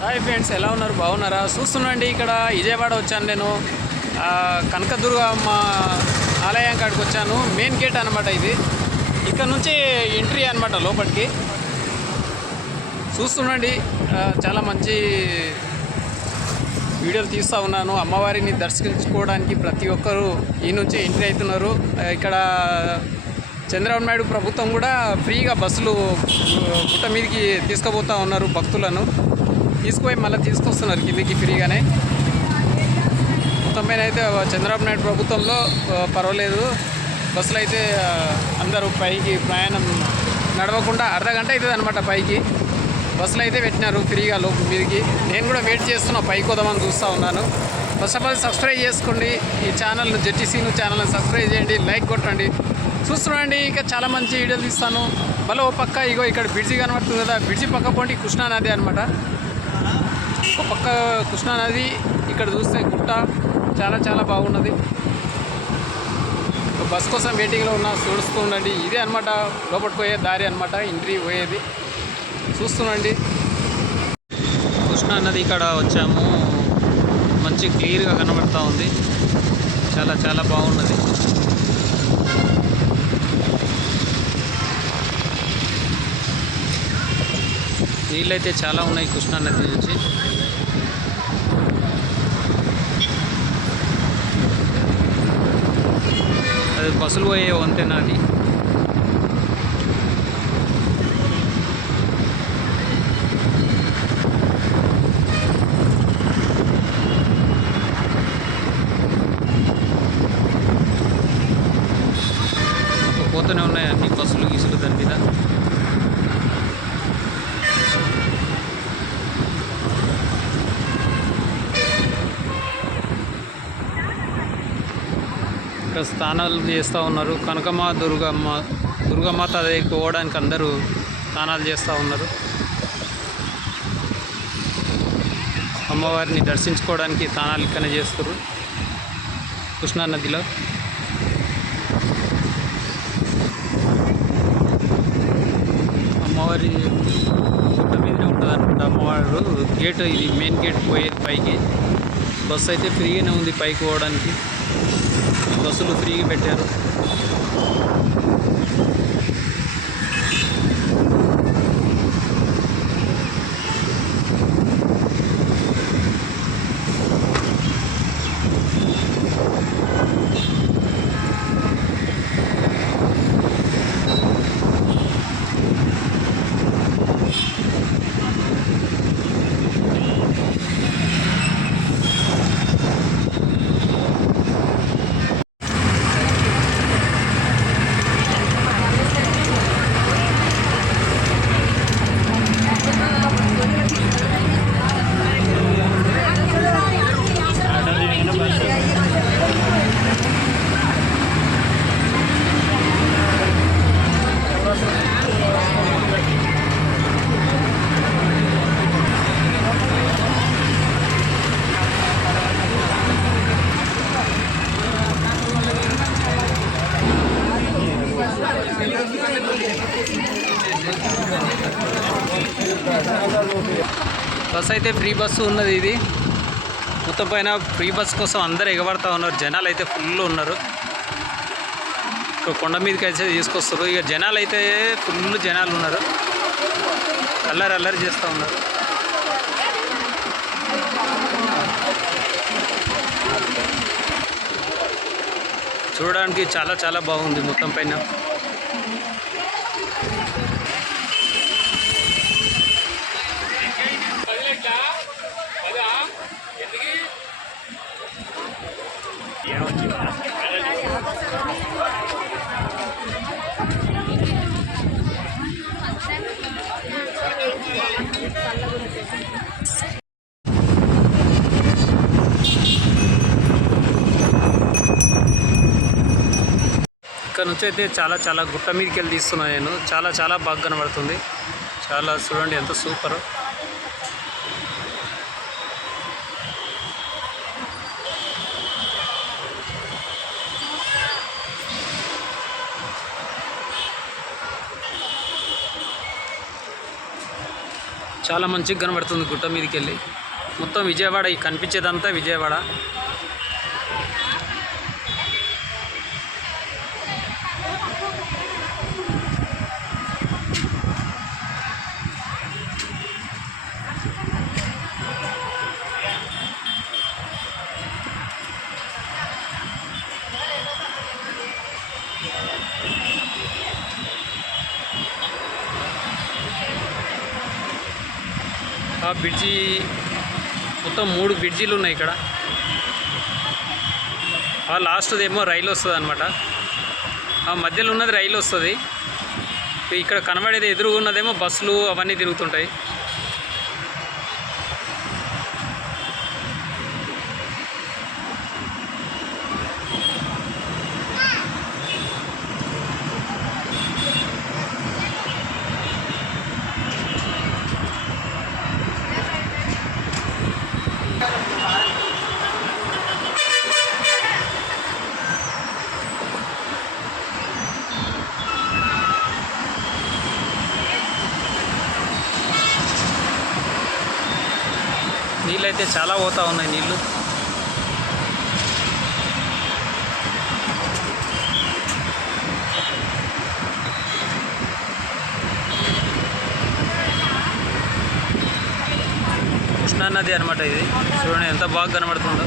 Hi friends ఎలా ఉన్నారు? బాగున్నారా? చూస్తున్నాండి ఇక్కడ విజయవాడ వచ్చాను నేను. కనకదుర్గమ్మ కనకదుర్గ ఆలయం కాడికి వచ్చాను. మెయిన్ గేట్ అనమాట ఇది. ఇక్కడ నుంచి ఎంట్రీ అనమాట లోపలికి. చూస్తుండండి చాలా మంచి వీడియోలు తీస్తూ ఉన్నాను. అమ్మవారిని దర్శించుకోవడానికి ప్రతి ఒక్కరూ ఈ నుంచి ఎంట్రీ అవుతున్నారు. ఇక్కడ చంద్రబాబు నాయుడు ప్రభుత్వం కూడా ఫ్రీగా బస్సులు గుట్ట మీదకి తీసుకుపోతూ ఉన్నారు భక్తులను. తీసుకుపోయి మళ్ళీ తీసుకొస్తున్నారు కిందికి ఫ్రీగానే మొత్తం పైన అయితే చంద్రబాబు నాయుడు ప్రభుత్వంలో పర్వాలేదు. బస్సులు అయితే అందరూ పైకి ప్రయాణం నడవకుండా అర్ధ గంట అవుతుంది అనమాట పైకి. బస్సులు అయితే పెట్టినారు ఫ్రీగా లోపు మీదకి. నేను కూడా వెయిట్ చేస్తున్నా పైకి వదామని చూస్తూ ఉన్నాను. ఫస్ట్ ఆఫ్ ఆల్ సబ్స్క్రైబ్ చేసుకోండి. ఈ ఛానల్ను జెట్టీసీను ఛానల్ని సబ్స్క్రైబ్ చేయండి లైక్ కొట్టండి. చూస్తున్నాండి ఇంకా చాలా మంచి వీడియోలు తీస్తాను. మళ్ళీ ఓ పక్క ఇగో ఇక్కడ బ్రిడ్జి కనబడుతుంది కదా బ్రిడ్జి పక్క పోండి కృష్ణా నది అనమాట ఒక పక్క కృష్ణా నది ఇక్కడ చూస్తే గుట్ట చాలా చాలా బాగున్నది. బస్ కోసం వెయిటింగ్లో ఉన్న చూస్తూ ఉండండి. ఇదే అనమాట లోపలికి పోయే దారి అనమాట ఇంట్రీ పోయేది. చూస్తుండండి. కృష్ణా నది ఇక్కడ వచ్చాము. మంచి క్లియర్గా కనబడతా ఉంది. చాలా చాలా బాగున్నది. నీళ్ళైతే చాలా ఉన్నాయి కృష్ణా నది నుంచి. అది బస్సులు పోయే వంతెన అది పోతూనే ఉన్నాయి అన్ని బస్సులు గీసులు దాని మీద ఇక్కడ స్నానాలు చేస్తూ ఉన్నారు. కనకమ్మ దుర్గమ్మ దుర్గమాత పోవడానికి అందరూ స్నానాలు చేస్తూ ఉన్నారు. అమ్మవారిని దర్శించుకోవడానికి స్నానాలు ఇక్కడనే చేస్తారు కృష్ణా నదిలో అమ్మవారి గుట్ట మీదనే ఉంటుంది అనమాట అమ్మవారు. గేట్ ఇది మెయిన్ గేట్ పోయేది పైకి. బస్సు అయితే ఫ్రీగానే ఉంది పైకి పోవడానికి. బస్సులు ఫ్రీగా పెట్టారు. బస్ అయితే ఫ్రీ బస్సు ఉన్నది ఇది. మొత్తం పైన ఫ్రీ బస్ కోసం అందరు ఎగబడతా ఉన్నారు. జనాలు అయితే ఫుల్ ఉన్నారు. ఇక్కడ కొండ మీదకి అయితే తీసుకొస్తారు. ఇక జనాలు అయితే ఫుల్ జనాలు ఉన్నారు. అల్లరి అల్లరి చేస్తూ ఉన్నారు. చూడడానికి చాలా చాలా బాగుంది మొత్తం పైన. ఇక్కడ నుంచి అయితే చాలా చాలా గుట్ట మీదకి వెళ్ళి తీస్తున్నాను నేను. చాలా చాలా బాగా కనబడుతుంది. చాలా చూడండి ఎంత సూపర్. చాలా మంచిగా కనబడుతుంది గుట్ట మీదకి వెళ్ళి మొత్తం విజయవాడ ఈ కనిపించేదంతా విజయవాడ. ఆ బ్రిడ్జి మొత్తం మూడు బ్రిడ్జీలు ఉన్నాయి ఇక్కడ. ఆ లాస్ట్ది ఏమో రైలు వస్తుంది అనమాట ఆ మధ్యలో ఉన్నది రైలు వస్తుంది. ఇక్కడ కనబడేది ఎదురుగా ఉన్నదేమో బస్సులు అవన్నీ తిరుగుతుంటాయి. నీళ్ళైతే చాలా పోతా ఉన్నాయి నీళ్ళు. కృష్ణా నది అనమాట ఇది. చూడండి ఎంత బాగా కనబడుతుందో.